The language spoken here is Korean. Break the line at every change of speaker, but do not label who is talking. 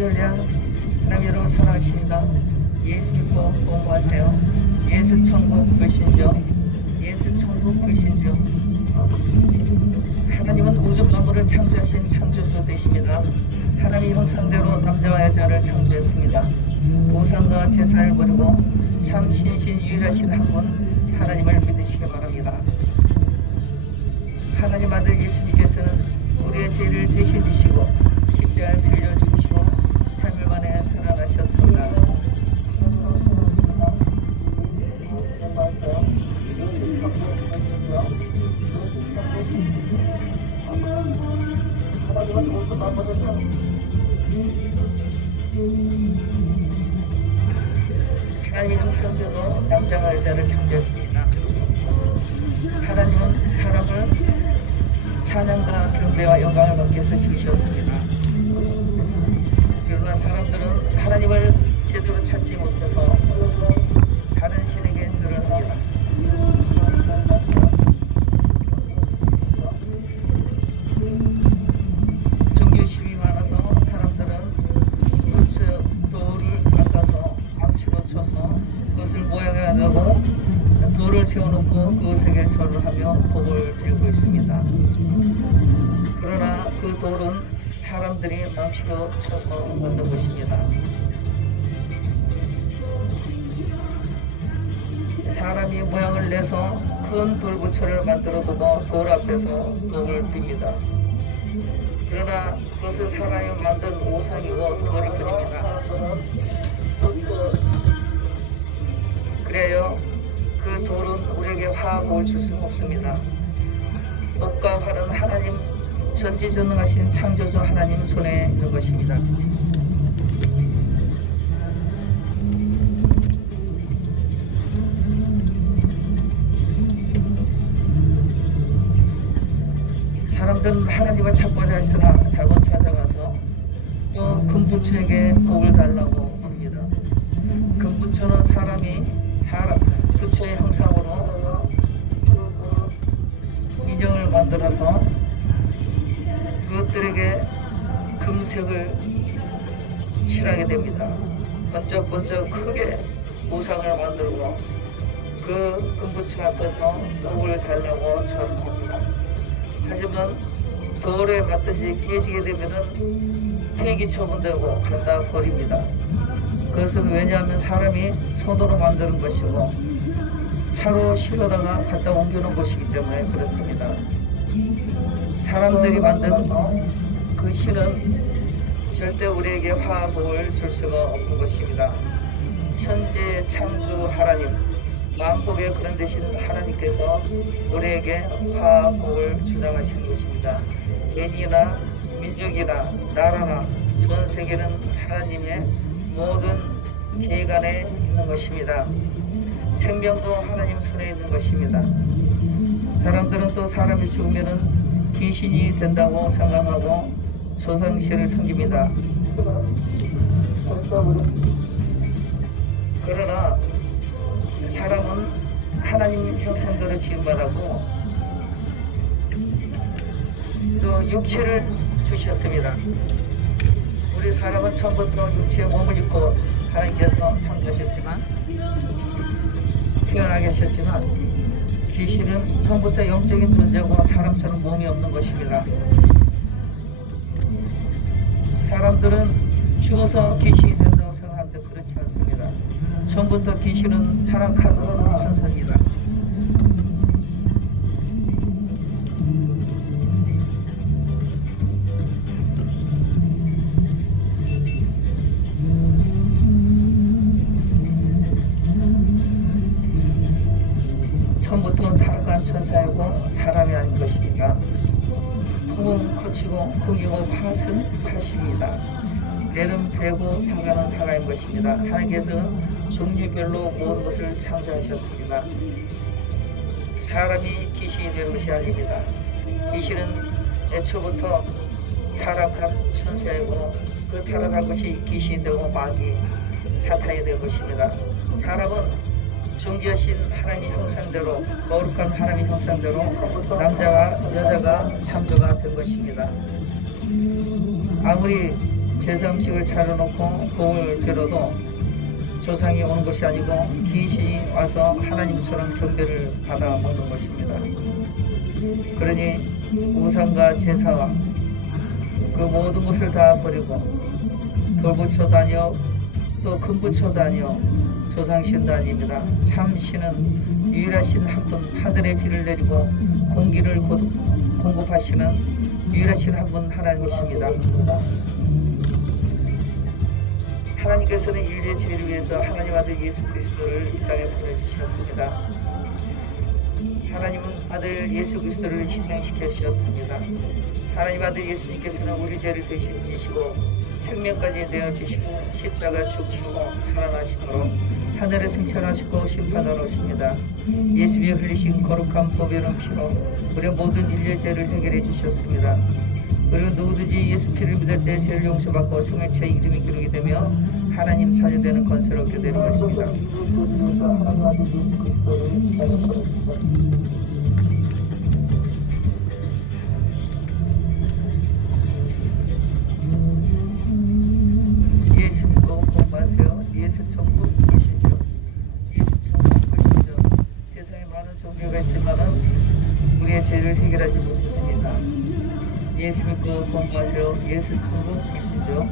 할렐루야 하나님 여러분 사랑하십니다. 예수 믿고 공부하세요. 예수 천국 불신죠 예수 천국 불신죠 하나님은 우주 만물을 창조하신 창조주 되십니다. 하나님 형상대로 남자와 여자를 창조했습니다. 우상과 제사를 버리고 참 신신 유일하신 한 분 하나님을 믿으시기 바랍니다. 하나님 아들 예수님께서는 우리의 죄를 대신 지시고 십자가에 빌려 죽으시고 하나님의 형상대로 남자와 여자를 창조했습니다. 하나님은 사람을 찬양과 경배와 영광을 받기 위해서 지으셨습니다. 그러나 사람들은 하나님을 제대로 찾지 못해서 다른 신에게 절을 합니다. 돌을 세워놓고 그것에게 절을 하며 복을 빌고 있습니다. 그러나 그 돌은 사람들이 망치로 쳐서 만든 것입니다. 사람이 모양을 내서 큰 돌부처를 만들어 두고 돌 앞에서 복을 빕니다. 그러나 그것은 사람이 만든 우상이고 돌이 뿐입니다. 화복을 줄 수는 없습니다. 빛과 화는 하나님 전지전능하신 창조주 하나님 손에 있는 것입니다. 사람들은 하나님을 찾고자 했으나 잘못 찾아가서 또 금부처에게 복을 달라고 합니다. 금부처는 사람이 만들어서 그것들에게 금색을 칠하게 됩니다. 번쩍번쩍 크게 우상을 만들고 그 금부처 앞에서 복을 달라고 절합니다. 하지만 돌에 맞든지 깨지게 되면은 폐기 처분되고 갖다 버립니다. 그것은 왜냐하면 사람이 손으로 만드는 것이고 차로 실어다가 갖다 옮겨놓은 것이기 때문에 그렇습니다. 사람들이 만든 그 신은 절대 우리에게 화복을 줄 수가 없는 것입니다. 천재 창조 하나님, 만법의 그런 대신 하나님께서 우리에게 화복을 주장하시는 것입니다. 개인이나 민족이나 나라나 전 세계는 하나님의 모든 계획 안에 있는 것입니다. 생명도 하나님 손에 있는 것입니다. 사람들은 또 사람이 죽으면은 귀신이 된다고 생각하고 조상신을 섬깁니다. 그러나 사람은 하나님 형상대로 지음받았고 또 육체를 주셨습니다. 우리 사람은 처음부터 육체의 몸을 입고 하나님께서 창조하셨지만 태어나게 하셨지만 귀신은 처음부터 영적인 존재고 사람처럼 몸이 없는 것입니다. 사람들은 죽어서 귀신이 된다고 생각하는데 그렇지 않습니다. 처음부터 귀신은 타락한 천사입니다. 처음부터 타락한 천사이고 사람이 아닌 것입니다. 품은 거치고 공이고 팥은 팥입니다. 배는 배고 사과는 사과인 것입니다. 하나님께서 종류별로 모든 것을 창조하셨습니다. 사람이 귀신이 되는 것이 아닙니다. 귀신은 애초부터 타락한 천사이고 그 타락한 것이 귀신이 되고 마귀, 사탄이 된 것입니다. 사람은 존귀하신 하나님 형상대로 거룩한 하나님 형상대로 남자와 여자가 창조가 된 것입니다. 아무리 제사 음식을 차려놓고 복을 빌어도 조상이 오는 것이 아니고 귀신이 와서 하나님처럼 경배를 받아 먹는 것입니다. 그러니 우상과 제사와 그 모든 것을 다 버리고 돌부처 다녀 또 금부처 다녀 조상신 다닙니다. 참 신은 유일하신 한분 하늘의 비를 내리고 공기를 고- 공급하시는 유일하신 한 분 하나님이십니다. 하나님께서는 인류의 죄를 위해서 하나님 아들 예수 그리스도를 이 땅에 보내주셨습니다. 하나님은 아들 예수 그리스도를 희생시켜 주셨습니다. 하나님 아들 예수님께서는 우리 죄를 대신 지시고 생명까지 내어 주시고 십자가 죽시고 살아나심으로 하늘에 승천하시고 심판하러 오십니다. 예수님이 흘리신 거룩한 보배는 피로 우리 모든 인류의 죄를 해결해 주셨습니다. 그리고 누구든지 예수 피를 믿을 때 죄를 용서받고 성령체 이름이 기록이 되며 하나님 자녀되는 건설을 얻게 되는 것입니다. 예수 믿고 공부하세요. 예수 천국 종교같지만은 우리의 죄를 해결하지 못했습니다. 예수 믿고 공부하세요. 예수 참으로 계신죠.